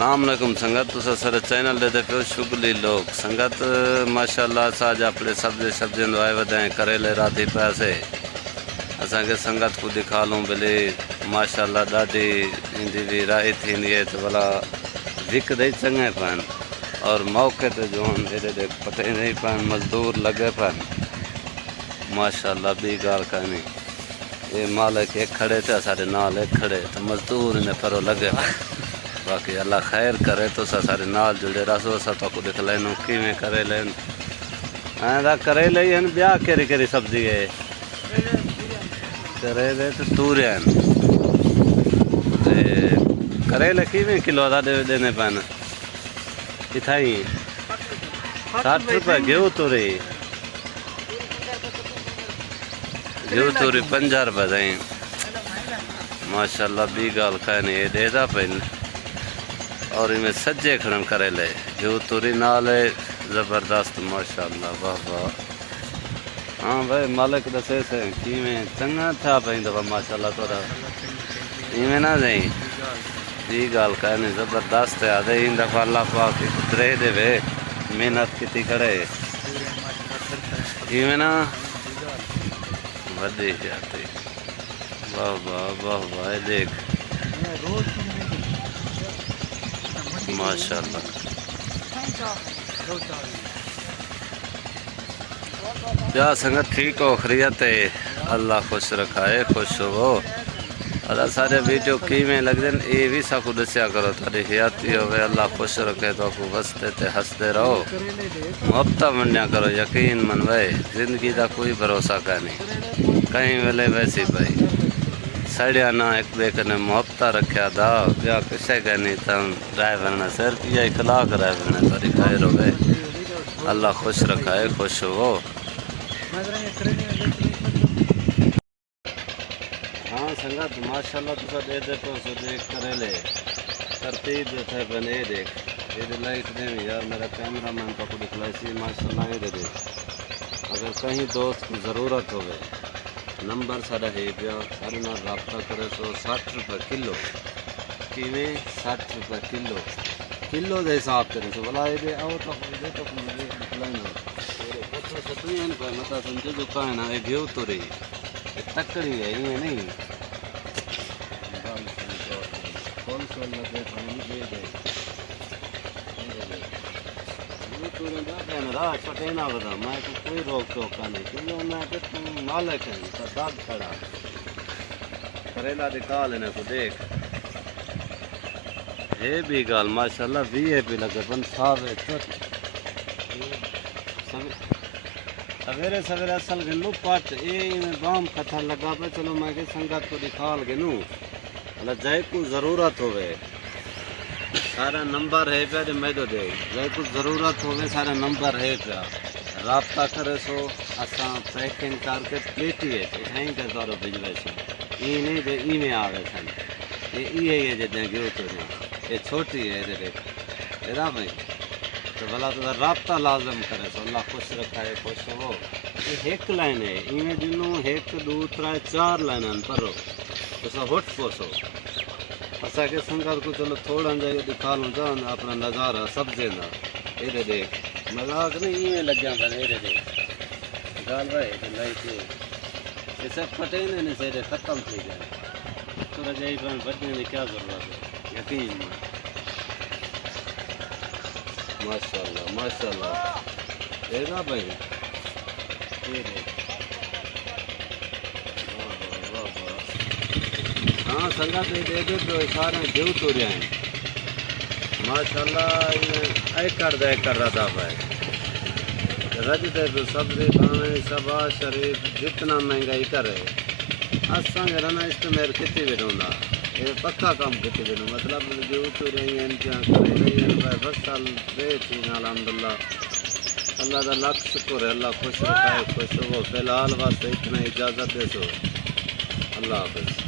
السلام علیکم سنگت تو سر چینل دے پہ شگلی لوگ سنگت ماشاءاللہ ساج اپنے سبزی دعائے ودائیں کریلے راتی پیسے اساں کے سنگت کو دکھا لوں بلے ماشاءاللہ ڈاڈی اندی بھی رائی تھی ہے تو بلا وک دے چنگے پن اور موقع تے جو دے پتہ نہیں پن مزدور لگے پن ماشاءاللہ بھی گال کہنی یہ مالک ایک کھڑے تھے سارے نال ایک کھڑے تو مزدور نے پرو لگے باقی اللہ خیر کرے تو سارے نال جڑے رسو سا تو کو دیکھ لینو کیویں کرے لین دا کرے لئی بیا کیری کیری سبزی ہے کرے لے تو تورین کرے لے کیویں کلو دا دینے پن کتھائی 60 روپے گیو توری گیو توری 50 روپے دیں ماشاءاللہ بھی گال کھائنی یہ دے دا پہن اور میں سجے کھڑن کرے لے گیو توری نالے زبردست ماشاءاللہ واہ واہ ہاں بھائی مالک دسے سے کیویں چنگا تھا پہن دفعہ ماشاءاللہ تھوڑا ایویں نہ دیں بھی گال کھائنی زبردست ہے آدھے ان دفعہ اللہ پاک اترے دے وے محنت کتی کھڑے ایویں نا ودی جاتی واہ واہ واہ واہ دیکھ ماشاءاللہ یا سنگت ٹھیک ہو خیریت ہے اللہ خوش رکھائے خوش ہو اللہ سارے ویڈیو کیویں لگ دیں اے بھی سا کو دسیا کرو تاری حیاتی ہوئے اللہ خوش رکھے تو کو وستے تے ہستے رہو محبتہ منیا کرو یقین منوے زندگی دا کوئی بھروسہ کا نہیں کہیں ویلے ویسی بھائی سڑیا نہ ایک بے کنے محبتہ رکھیا دا بیا کسے کہ نہیں تم رائے بننا صرف یہ اخلاق رائے بننا تاری خیر ہوئے اللہ خوش رکھائے خوش ہو ہاں سنگت ماشاءاللہ تو دے دے تو سو دیکھ کرے لے ترتیب جو تھے بنے دیکھ یہ لائٹ دیں یار میرا کیمرہ مین کو دکھلائی سی ماشاءاللہ یہ دے دے اگر کہیں دوست کی ضرورت ہوئے نمبر ساڑھا ہے پیا سارے نال رابطہ کرے سو 60 روپے کلو کیویں 60 روپے کلو دے حساب کرے سو بلا یہ دے آؤ تو دے تو مجھے دکھلانا پتہ ستویں ہیں کوئی متا سمجھے جو کہاں نا یہ گیو تو رہی یہ تکڑی ہے یہ نہیں کون سو لگے پانی دے دے راج پٹے نہ بتا میں کوئی روک ٹوک کا نہیں کیونکہ میں کہ مالک ہے داد کھڑا کریلا دکھا لینے کو دیکھ یہ بھی گال ماشاءاللہ بھی ہے بھی لگے بن صاحب ہے سویرے سویرے اصل گنو پٹ یہ بام کتھا لگا پہ چلو میں کہ سنگت کو دکھا گنو اللہ جائے کو ضرورت ہوئے سارا نمبر ہے پیا جو میں دو دے جائے کچھ ضرورت ہوگی سارا نمبر ہے پیا رابطہ کرے سو اساں پیکنگ کر کے پیٹی ہے ٹھائیں کے دورو بھیجوے سو ای نہیں دے ای میں آوے سن یہ ہے جدیں گیو تو یہ چھوٹی ہے یہ نا بھائی تو بھلا تو رابطہ لازم کرے سو اللہ خوش رکھائے خوش ہو یہ ایک لائن ہے ای میں جنوں ایک دو ترائے 4 لائنیں پرو تو سو ہٹ پوسو اسا کے سنگت کو چلو تھوڑا جگہ دکھا لوں جان اپنا نظارہ سبزی دا یہ دیکھ مذاق نہیں ایویں لگیا پہ یہ دیکھ گال بھائی لائی تھی یہ سب پٹے نہیں سے ختم تھی گئے تھوڑا جائی پہ بچنے کی کیا ضرورت ہے یقین میں ماشاءاللہ ماشاءاللہ یہ نا بھائی یہ دیکھ ہاں سنگت دے دے تو سارے گیو تو رہے ہیں ماشاءاللہ ایکڑ دے ایکڑ رہا بھائی رج دے تو سبزی کھانے سبا شریف جتنا مہنگائی کرے اساں رہنا استعمال کتی بیٹھوں گا یہ پکا کام کتی بیٹھوں مطلب گیو تو رہی ہیں کیا کرے رہی ہیں بھائی بس سال دے تھی الحمدللہ اللہ کا لاکھ شکر ہے اللہ خوش رکھائے خوش ہو فی الحال واسطے اتنا اجازت دے سو اللہ حافظ